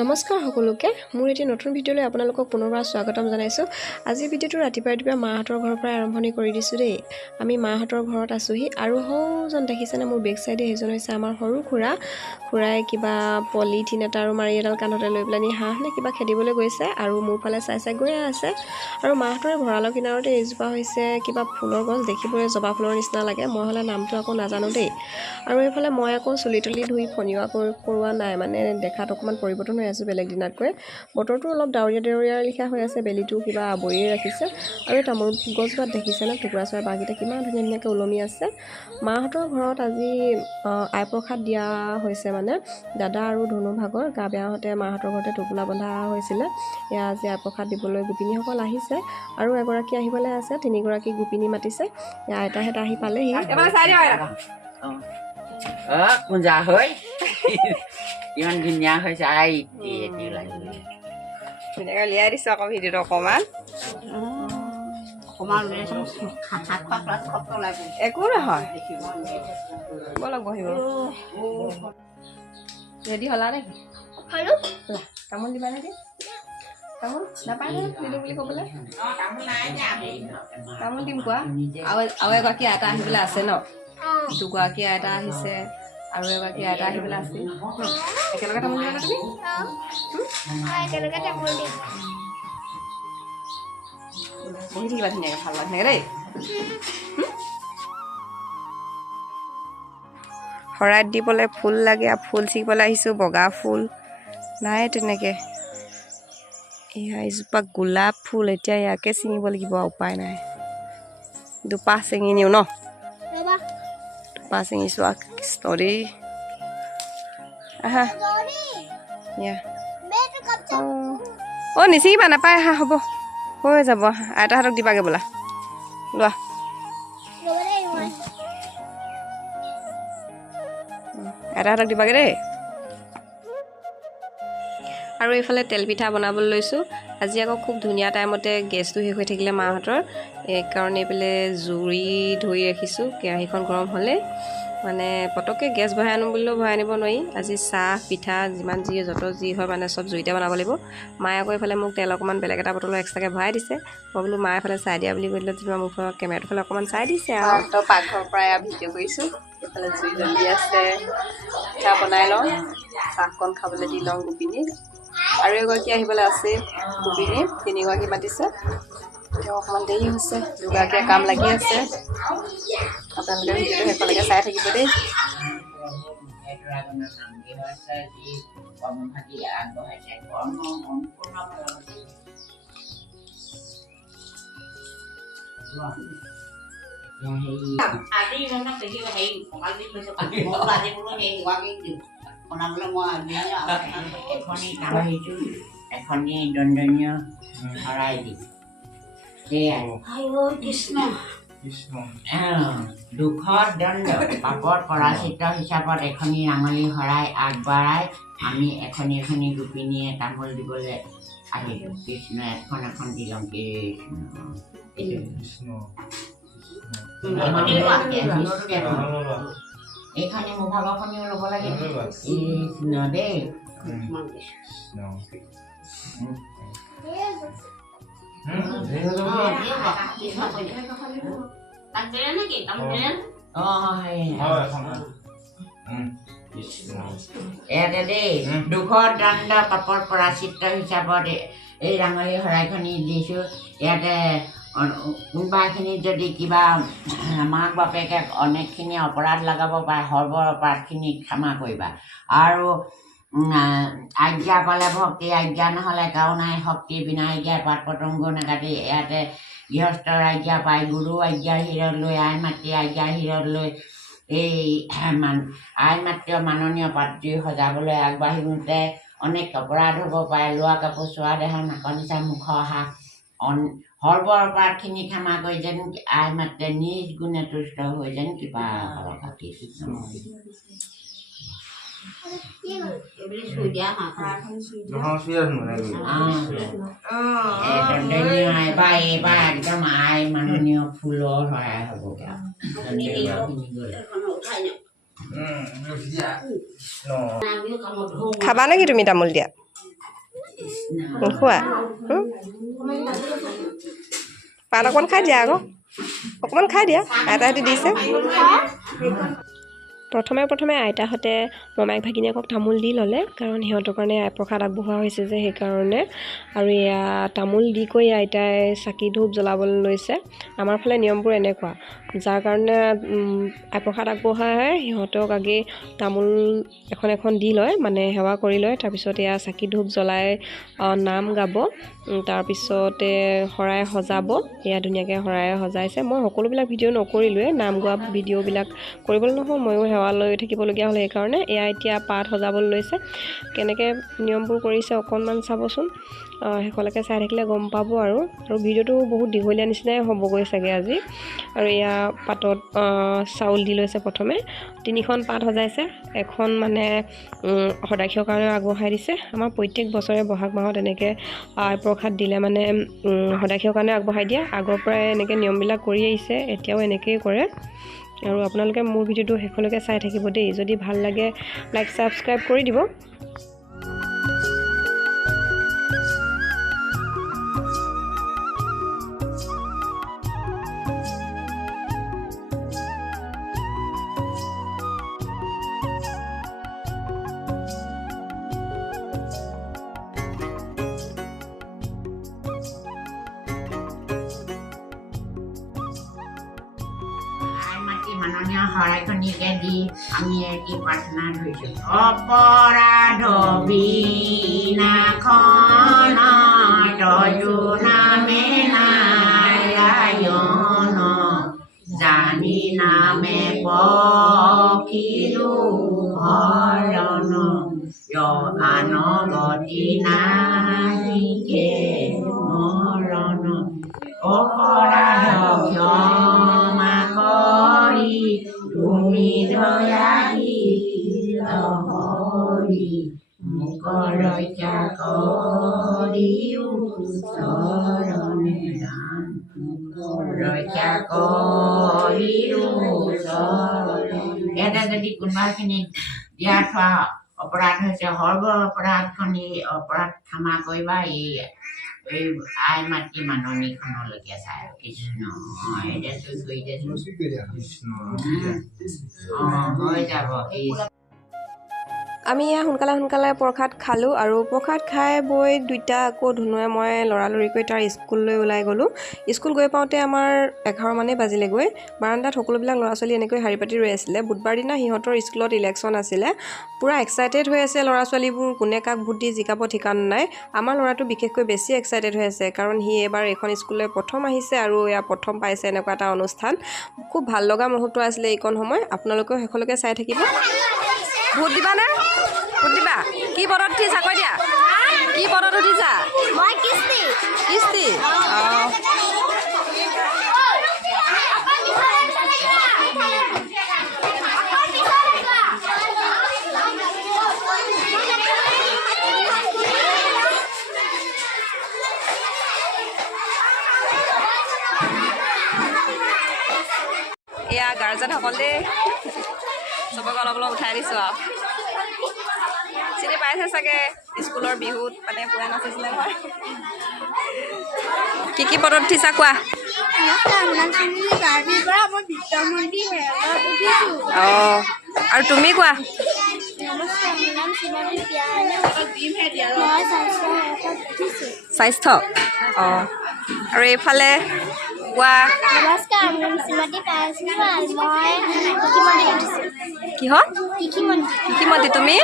নমস্কাৰ সকলোকে মোৰ এটি নতুন ভিডিঅলৈ আপোনালোকক পুনৰবাৰ স্বাগতম জনাইছো। আজি ভিডিঅটো ৰাতিপুৱা মাহঁতৰ ঘৰৰ পৰা আৰম্ভণি কৰি দিছো দেই। আমি মাহঁতৰ ঘৰত আছোহি আৰু হৌজন দেখিছেনে মোৰ বেক সাইডে হেজন হৈছে আমাৰ সৰু খুৰাই কিবা পলিথিন এটা আৰু মাৰি এডাল কান্ধতে লৈ পেলানি হাঁহ নে কিবা খেদিবলৈ গৈছে আৰু মোৰ ফালে চাই গৈ আছে। আৰু মাহঁতৰ ভঁৰালৰ কিনাৰতে এজোপা হৈছে কিবা ফুলৰ গছ, দেখিবলৈ জবা ফুলৰ নিচিনা লাগে। মই হলে নামটো আকৌ নাজানো দেই। আৰু এইফালে মই আকৌ চুলি তুলি ধুই ফনিওৱা কৰোৱা নাই, মানে দেখাত অকমান পৰিৱৰ্তন হৈ আছে বেলেগ দিনতকৈ। বতৰটো অলপ ডাৱৰীয়া লিখা হৈ আছে, বেলিটো কিবা আৱৰিয়ে ৰাখিছে। আৰু তামোল গছজোপাত দেখিছেনে টুকুৰা চৰাই বাগিটা কিমান ধুনীয়াকৈ ওলমি আছে। মাহঁতৰ ঘৰত আজি আই প্ৰসাদ দিয়া হৈছে, মানে দাদা আৰু ধনু ভাগৰ গা বেয়া হওঁতে মাহঁতৰ ঘৰতে টোপোলা বন্ধা হৈছিলে। এয়া আজি আই প্ৰসাদ দিবলৈ গোপিনীসকল আহিছে আৰু এগৰাকী আহিবলৈ আছে, 3গৰাকী গোপিনী মাতিছে। আইতাহঁত আহি পালেহি। কুঞ্জা হৈ ইমান ধুনীয়া হৈছে। ধুনীয়াকৈ উলিয়াই দিছোঁ আকৌ ভিডিঅ'টো অকণমান। একো নহয়, ব'লক বহিব। ৰেডি হ'লা নেকি? তামোল দিবা নেকি? তামোল নাপায় নহয় দিলোঁ বুলি ক'বলৈ। তামোল দিম কোৱা। আৰু এগৰাকী আইতা আহিবলৈ আছে ন, দুগৰাকী আইতা আহিছে আৰু এগৰাকী আইতা আহিবলৈ আছে। একেলগে তামোল দিবা নে তুমি? একেলগে তামোল দিম। বহি থাকিবা ধুনীয়াকৈ, ভাল লাগে দেই। শৰাইত দিবলৈ ফুল লাগে, ফুল ছিঙিবলৈ আহিছোঁ। বগা ফুল নাই তেনেকৈ। এয়া এজোপা গোলাপ ফুল, এতিয়া ইয়াকে ছিঙিব লাগিব, উপায় নাই। দুপাহ ছিঙি নিওঁ ন, দুপাহ ছিঙিছোঁ। কৃষ্ণ দেই, আহা অঁ নিচিঙিবা, নাপায়। আহা হ'ব, হৈ যাব। আইতাহঁতক দিবাগৈ বোলা, লোৱা। আইতাহঁতক দিবাগৈ দেই। আৰু এইফালে তেলপিঠা বনাবলৈ লৈছোঁ। আজি আকৌ খুব ধুনীয়া টাইমতে গেছটো শেষ হৈ থাকিলে মাহঁতৰ, এইকাৰণে এইফালে জুই ধৰি ৰাখিছোঁ। কেৰাহীখন গৰম হ'লে মানে পটককৈ গেছ ভৰাই আনো বুলিলেও ভৰাই আনিব নোৱাৰি। আজি চাহ পিঠা যিমান যত যি হয় মানে চব জুইতে বনাব লাগিব। মায়ে আকৌ এইফালে মোক তেল অকণমান বেলেগ এটা বটলত এক্সট্ৰাকৈ ভৰাই দিছে। মই বোলো মায়ে এইফালে চাই দিয়া বুলি কৈ দিলে, তেতিয়া মোৰ কেমেৰাটোৰ ফালে অকণমান চাই দিছে আৰু। তো পাকঘৰৰ পৰাই ভিডিঅ' কৰিছোঁ। এইফালে জুই জ্বলি আছে, পিঠা বনাই লওঁ, চাহকণ খাবলৈ দি লওঁ গোপিনী। আৰু এগৰাকী আহিবলৈ আছে গোপিনী, 3গৰাকী মাতিছে। তেওঁ অকণমান দেৰি হৈছে, দুগৰাকীয়ে কাম লাগি আছে। আপোনালোকে ভিডিঅ'টো শেষলৈকে চাই থাকিব দেই। এখনি দণ্ডনীয় শৰাই দি দুখৰ দণ্ড পাপৰ পৰাচিত হিচাপত এখনি আঙুলি শৰাই আগবঢ়াই আমি এখনি গোপিনীয়ে তামোল দিবলৈ আহিলোঁ। কৃষ্ণ এখন দি লওঁ। এইখনি মোৰ ভাগৰখনিও ল'ব লাগে। কৃষ্ণ দেই। ইয়াতে দেই দুখৰ দণ্ড পাপৰ পৰাচিত হিচাপত এই আঙুলি শৰাইখনি দিছোঁ। ইয়াতে কোনোবাখিনিত যদি কিবা মাক বাপেকে অনেকখিনি অপৰাধ লগাব পাৰে, সৰ্বৰ অপৰাধখিনি ক্ষমা কৰিবা। আৰু আজ্ঞা পালে ভক্তি, আজ্ঞা নহ'লে কাৰো নাই শক্তি। বিনা আজ্ঞাই পাত পতংগ নাকাটি ইয়াতে গৃহস্থৰ আজ্ঞা পায়, গুৰু আজ্ঞাৰ হিৰত লৈ, আই মাতৃ আজ্ঞাৰ হিৰত লৈ এই আই মাতৃ মাননীয় পাত্ৰী সজাবলৈ আগবাঢ়োঁতে অনেক অপৰাধ হ'ব পাৰে। লোৱা কাপোৰ, চোৱা দেহা, নাকৰ নিচা, মুখৰ হাত, সৰ্বৰ অপৰাধখিনি ক্ষমা কৰি যেন আই মাতৃয়ে নিজ গুণে তুষ্ট হৈ যেন কিবা এইবাৰ একদম আই মাননীয় ফুলৰ শৰাই হ'বগৈ। খাবা নেকি তুমি তামোল দিয়া? খোৱা পাত অকণমান খাই দিয়া আকৌ অকণমান খাই দিয়া আইতাহঁতে দিছে প্ৰথমে আইতাহঁতে মমাইক ভাগিনীয়েকক তামোল দি ল'লে কাৰণ সিহঁতৰ কাৰণে প্ৰসাদ আগবঢ়োৱা হৈছে যে সেইকাৰণে আৰু এয়া তামোল দি কৈ আইতাই চাকি ধূপ জ্বলাবলৈ লৈছে আমাৰ ফালে নিয়মবোৰ এনেকুৱা যাৰ কাৰণে প্ৰসাদ আগবঢ়োৱা হয় সিহঁতক আগে তামোল এখন দি লয় মানে সেৱা কৰি লয় তাৰপিছত এয়া চাকি ধূপ জ্বলাই নাম গাব তাৰপিছতে শৰাই সজাব এয়া ধুনীয়াকৈ শৰাই সজাইছে মই সকলোবিলাক ভিডিঅ' নকৰিলোৱে নাম গোৱা ভিডিঅ'বিলাক কৰিবলৈ নহ'ল ময়ো সেৱা লৈ থাকিবলগীয়া হ'ল সেইকাৰণে এয়া এতিয়া পাত সজাবলৈ লৈছে কেনেকৈ নিয়মবোৰ কৰিছে অকণমান চাবচোন শেষলৈকে চাই থাকিলে গম পাব আৰু ভিডিঅ'টো বহুত দীঘলীয়া নিচিনাই হ'বগৈ চাগে আজি আৰু এয়া পাতত চাউল দি লৈছে প্ৰথমে 3খন পাত সজাইছে এখন মানে সদাক্ষৰ কাৰণে আগবঢ়াই দিছে আমাৰ প্ৰত্যেক বছৰে বহাগ মাহত এনেকৈ প্ৰসাদ দিলে মানে সদাক্ষৰ কাৰণে আগবঢ়াই দিয়ে আগৰ পৰাই এনেকৈ নিয়মবিলাক কৰি আহিছে এতিয়াও এনেকৈয়ে কৰে আৰু আপোনালোকে মোৰ ভিডিঅ'টো শেষলৈকে চাই থাকিব দেই যদি ভাল লাগে লাইক ছাবস্ক্ৰাইব কৰি দিব মাননীয় শৰাইখনিকে দি আমি এটি প্ৰাৰ্থনা ধৰিছোঁ অপৰাধ বিনাশন তয়ো নামে নাৰায়ণ জানি নামে পখিলো হৰণ আনগতি নাহিকে মৰণ অপৰাধ ক্ষমা কৰি তুমি দয়াহী হৰি মোক ৰক্ষা কৰিও চৰণে ৰাম ৰক্ষা কৰিও ইয়াতে যদি কোনোবাখিনি দিয়া থোৱা অপৰাধ হৈছে সৰ্ব অপৰাধখনি অপৰাধ ক্ষমা কৰিবা এই আই মাতৃ মাননীখনলৈকে চাই কৃষ্ণ এতিয়া চুই কৰি কৃষ্ণ হৈ যাব এই আমি এয়া সোনকালে প্ৰসাদ খালোঁ আৰু প্ৰসাদ খাই বৈ দুইটা আকৌ ধুনুৱে মই লৰালৰিকৈ তাৰ স্কুললৈ ওলাই গ'লোঁ স্কুল গৈ পাওঁতে আমাৰ 11 মানে বাজিলেগৈ বাৰান্দাত সকলোবিলাক ল'ৰা ছোৱালী এনেকৈ শাৰী পাতি ৰৈ আছিলে বুধবাৰ দিনা সিহঁতৰ স্কুলত ইলেকশ্যন আছিলে পুৰা এক্সাইটেড হৈ আছে ল'ৰা ছোৱালীবোৰ কোনে কাক ভোট দি জিকাব ঠিকান নাই আমাৰ ল'ৰাটো বিশেষকৈ বেছি এক্সাইটেড হৈ আছে কাৰণ সি এবাৰ এখন স্কুললৈ প্ৰথম আহিছে আৰু এয়া প্ৰথম পাইছে এনেকুৱা এটা অনুষ্ঠান খুব ভাল লগা মুহূৰ্ত আছিলে এইকণ সময় আপোনালোকেও শেষলৈকে চাই থাকিব ভোট দিবানে ভোট দিবা কি পদত উঠিছা কৈ দিয়া কি পদত উঠিছা মই কিস্তি এয়া গাৰ্জেনসকল দেই চবকে অলপ উঠাই দিছোঁ আৰু চিনি পাইছে চাগে স্কুলৰ বিহুত মানে পুৰা নাচিছিলে নহয় কি পদত উঠিছা কোৱা অঁ আৰু তুমি কোৱা স্বাস্থ্য অঁ আৰু এইফালে কোৱা নমস্কাৰ মোৰ নাম শ্ৰীমতী কিহত কৃষিমন্ত্ৰী তুমি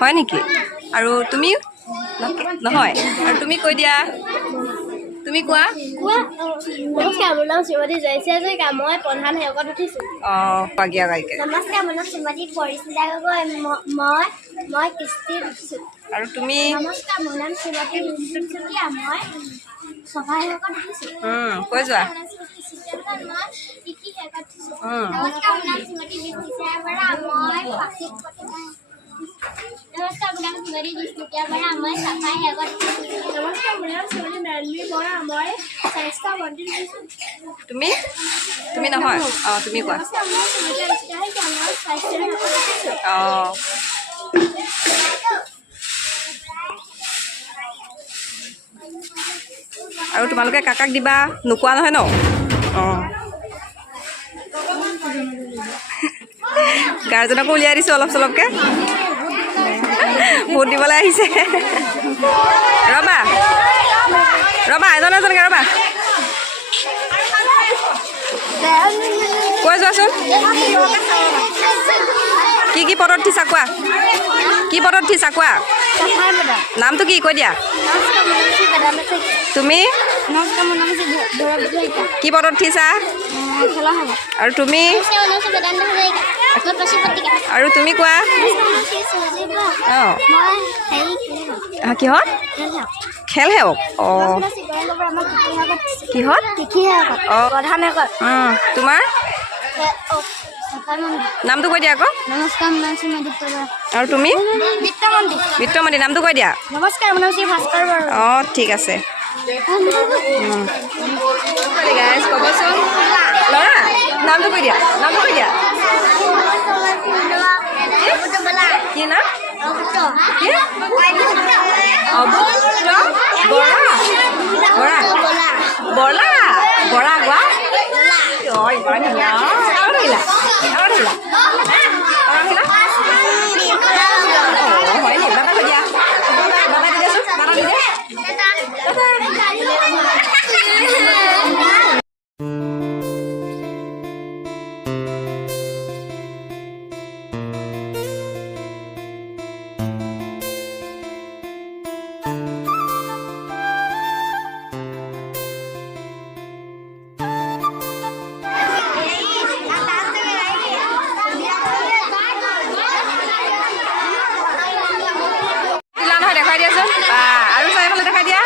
হয় নেকি আৰু তুমি নহয় আৰু তুমি কৈ দিয়া তুমি কোৱা নমস্কাৰ মোৰ নাম শ্ৰীমতী জয়শ্ৰী হাজৰিকা মই প্ৰধান সেৱকত উঠিছোঁ অঁ পাগিয়া গাইকে নমস্কাৰ মোৰ নাম শ্ৰীমতী পৰিস্মিতা গগৈ মই কিস্তিত উঠিছোঁ আৰু তুমি নমস্কাৰ মোৰ নাম শ্ৰীমতী চুতীয়া মই সভা সেৱকত উঠিছোঁ কৈ যোৱা মই কৃষি সেৱকত উঠিছোঁ নমস্কাৰ মোৰ নাম শ্ৰীমতী বিষ্ণুপ্ৰিয়া বৰা মই পাচিত প্ৰতিমা নমস্কাৰ মোৰ নাম শ্ৰীমতী বিষ্ণুপ্ৰিয়া বৰা মই চাফাই সেৱকত উঠিছোঁ নমস্কাৰ মোৰ নাম শ্ৰীমতী মেৰলী বৰা মই স্বাস্থ্য মন্ত্ৰী উঠিছোঁ তুমি নহয় অঁ তুমি কোৱা নমস্কাৰ মোৰ নাম শ্ৰীমতী অঁ আৰু তোমালোকে কাকাক দিবা নোকোৱা নহয় ন অঁ গাৰ্জেনকো উলিয়াই দিছোঁ অলপ চলপকৈ ভোট দিবলৈ আহিছে ৰ'বা ৰ'বা এজনকৈ ৰ'বা কৈ যোৱাচোন কি পদত উঠিছা কোৱা কি পদত উঠিছা কোৱা নামটো কি কৈ দিয়া তুমি কি পদত উঠিছা আৰু তুমি আৰু তুমি কোৱা অঁ কিহত খেল সেৱক অঁ কিহত অঁ তোমাৰ নামটো কৈ দিয়া আকৌ নমস্কাৰ আৰু তুমি বিত্তমন্ত্ৰী নামটো কৈ দিয়া নমস্কাৰ মোৰ নাম শ্ৰী ভাস্কৰ বৰুৱা অঁ ঠিক আছে ক'বচোন ল'ৰা নামটো কৈ দিয়া কি নাম বৰা বৰা গোৱা ঐ ইমান ধুনীয়া আৰু ধৰিলা হয় নি বাবা কৈ দিয়া বাবা দিয়াচোন বাবা দি দে দেখাই দিয়াচোন আৰু চাৰিফালে দেখাই দিয়া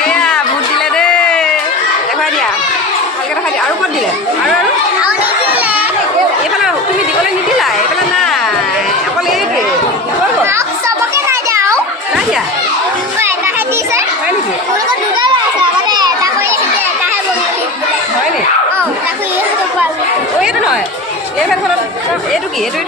এয়া ভোট দিলে দেই দেখাই দিয়া ভালকৈ দেখাই দিয়া আৰু ক'ত দিলে আৰু এইফালে তুমি দিবলৈ নিদিলা এইফালে নাই অকল এইটোৱে হৈ গ'ল নাই দিয়া হয় নেকি হয় নি এইটো নহয় এই ফেনখনত এইটো কি এইটো